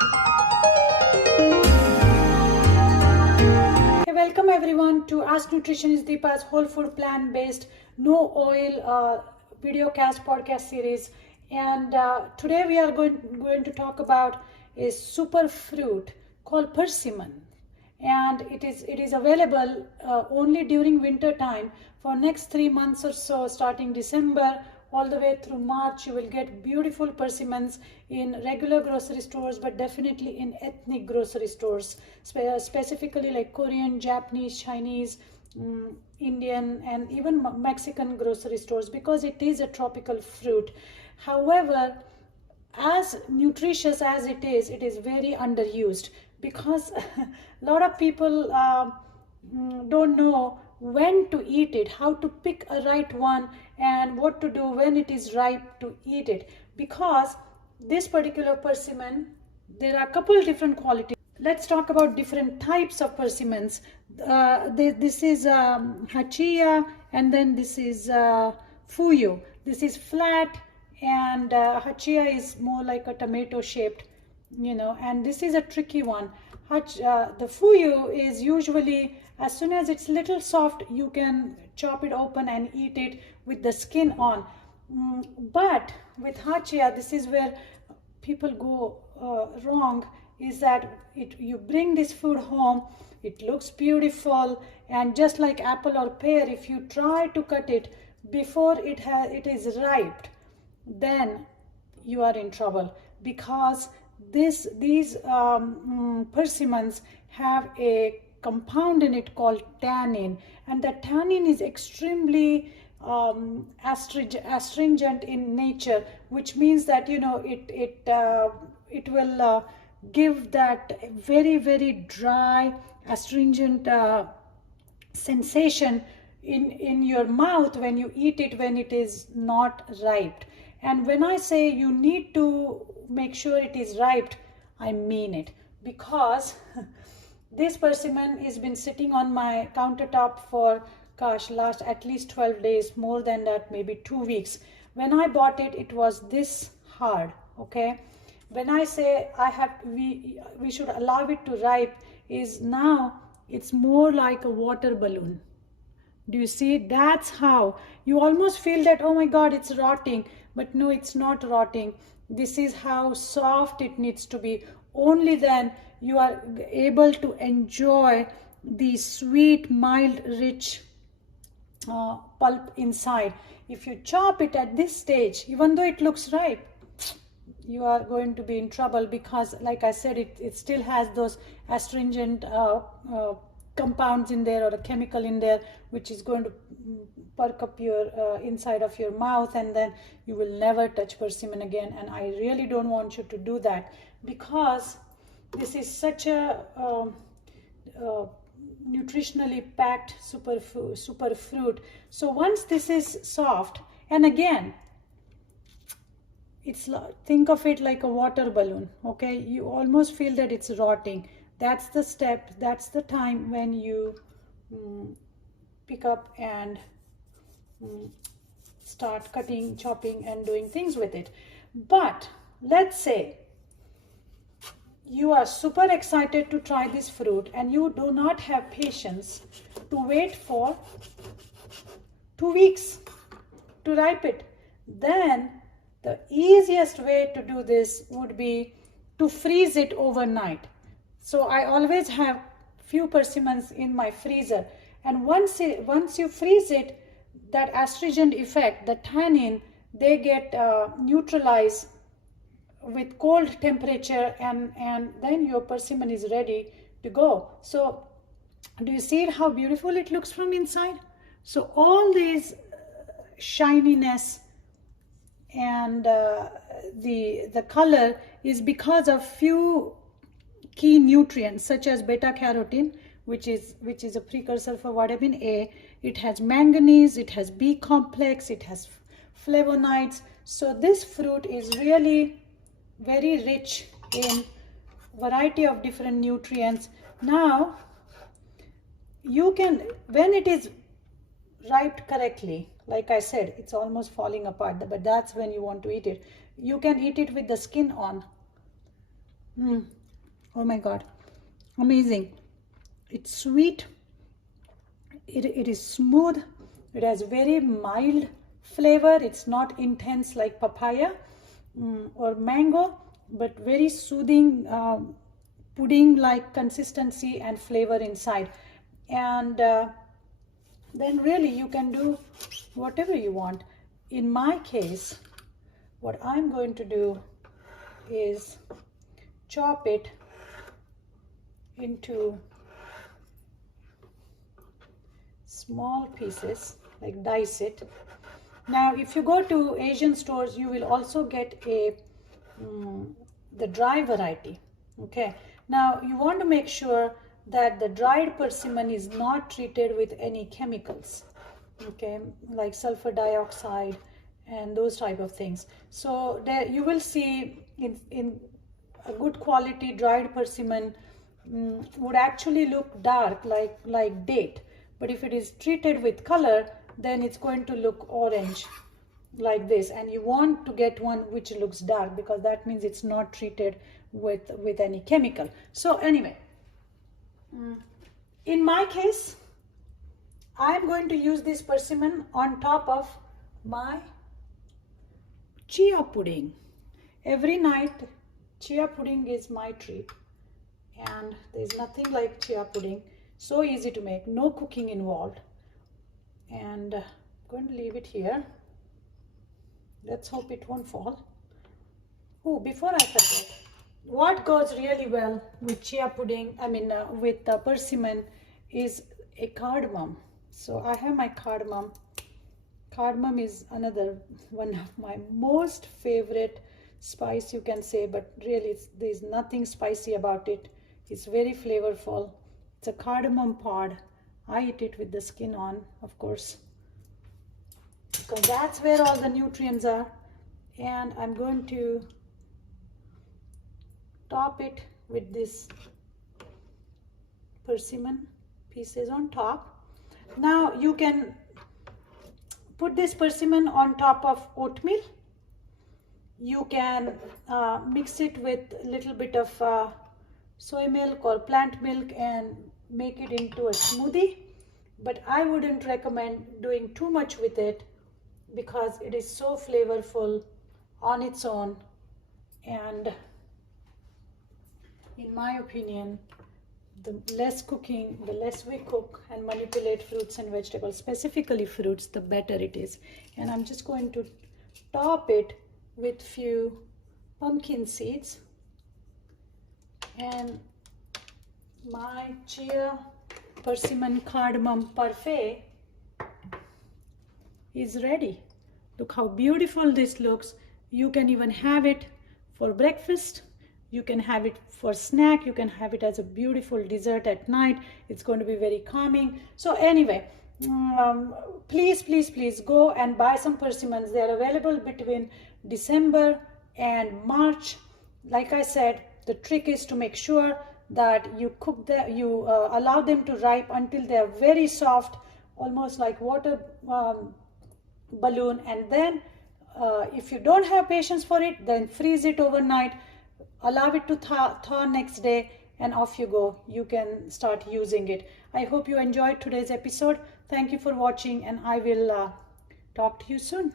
Hey, welcome everyone to Ask Nutritionist Deepa's Whole Food Plant-Based No Oil video cast podcast series. And today we are going to talk about a super fruit called persimmon. And it is available only during winter time for next 3 months or so, starting December all the way through March. You will get beautiful persimmons in regular grocery stores, but definitely in ethnic grocery stores, specifically like Korean, Japanese, Chinese, Indian, and even Mexican grocery stores, because it is a tropical fruit. However, as nutritious as it is very underused, because a lot of people don't know when to eat it, how to pick a right one, and what to do when it is ripe to eat it. Because this particular persimmon, there are a couple different qualities. Let's talk about different types of persimmons. This is hachia, and then this is fuyu. This is flat, and hachia is more like a tomato shaped, and this is a tricky one. The fuyu is usually, as soon as it's little soft, you can chop it open and eat it with the skin on. But with hachia, this is where people go wrong, is that you bring this food home, it looks beautiful, and just like apple or pear, if you try to cut it before it is ripe, then you are in trouble, because these persimmons have a compound in it called tannin, and the tannin is extremely astringent in nature, which means that it will give that very, very dry astringent sensation in your mouth when you eat it, when it is not ripe. And when I say you need to make sure it is ripe, I mean it, because this persimmon has been sitting on my countertop for, last at least 12 days, more than that, maybe 2 weeks. When I bought it, it was this hard, okay? When I say we should allow it to ripe, is now it's more like a water balloon. Do you see? That's how you almost feel that, oh my God, it's rotting. But no, it's not rotting. This is how soft it needs to be. Only then you are able to enjoy the sweet, mild, rich pulp inside. If you chop it at this stage, even though it looks ripe, you are going to be in trouble, because like I said, it still has those astringent compounds in there, or a chemical in there, which is going to perk up your inside of your mouth, and then you will never touch persimmon again. And I really don't want you to do that, because this is such a nutritionally packed super fruit. So once this is soft, and again, think of it like a water balloon, okay? You almost feel that it's rotting. That's the step, that's the time when you pick up and start cutting, chopping, and doing things with it. But let's say you are super excited to try this fruit, and you do not have patience to wait for 2 weeks to ripe it. Then the easiest way to do this would be to freeze it overnight. So I always have few persimmons in my freezer, and once you freeze it, that astringent effect, the tannin, they get neutralized with cold temperature, and then your persimmon is ready to go. So do you see how beautiful it looks from inside? So all these shininess and the color is because of few key nutrients, such as beta carotene, which is a precursor for vitamin A. It has manganese, it has B complex, it has flavonoids. So this fruit is really very rich in variety of different nutrients. Now you can, when it is ripe correctly, like I said, it's almost falling apart, but that's when you want to eat it. You can eat it with the skin on. Oh my God, amazing. It's sweet, it is smooth, it has very mild flavor. It's not intense like papaya or mango, but very soothing, pudding like consistency and flavor inside. And then really you can do whatever you want. In my case, what I'm going to do is chop it into small pieces, like dice it. Now if you go to Asian stores, you will also get the dry variety. Okay, now you want to make sure that the dried persimmon is not treated with any chemicals, okay, like sulfur dioxide and those type of things. So there you will see in a good quality dried persimmon would actually look dark like date, but if it is treated with color, then it's going to look orange like this, and you want to get one which looks dark because that means it's not treated with any chemical. So anyway, in my case, I'm going to use this persimmon on top of my chia pudding. Every night chia pudding is my treat, and there's nothing like chia pudding. So easy to make, no cooking involved. And I'm going to leave it here. Let's hope it won't fall. Oh, before I forget, what goes really well with chia pudding, with persimmon, is a cardamom. So I have my cardamom. Cardamom is another one of my most favorite spice, you can say, but really there's nothing spicy about it. It's very flavorful. It's a cardamom pod. I eat it with the skin on, of course, because that's where all the nutrients are. And I'm going to top it with this persimmon pieces on top. Now you can put this persimmon on top of oatmeal. You can mix it with a little bit of soy milk or plant milk and make it into a smoothie, but I wouldn't recommend doing too much with it because it is so flavorful on its own. And in my opinion, the less cooking, the less we cook and manipulate fruits and vegetables, specifically fruits, the better it is. And I'm just going to top it with few pumpkin seeds, and my chia persimmon cardamom parfait is ready. Look how beautiful this looks. You can even have it for breakfast. You can have it for snack. You can have it as a beautiful dessert at night. It's going to be very calming. So anyway, please go and buy some persimmons. They are available between December and March. Like I said, the trick is to make sure that you cook them, you allow them to ripe until they are very soft, almost like water balloon. And then if you don't have patience for it, then freeze it overnight, allow it to thaw next day, and off you go. You can start using it. I hope you enjoyed today's episode. Thank you for watching, and I will talk to you soon.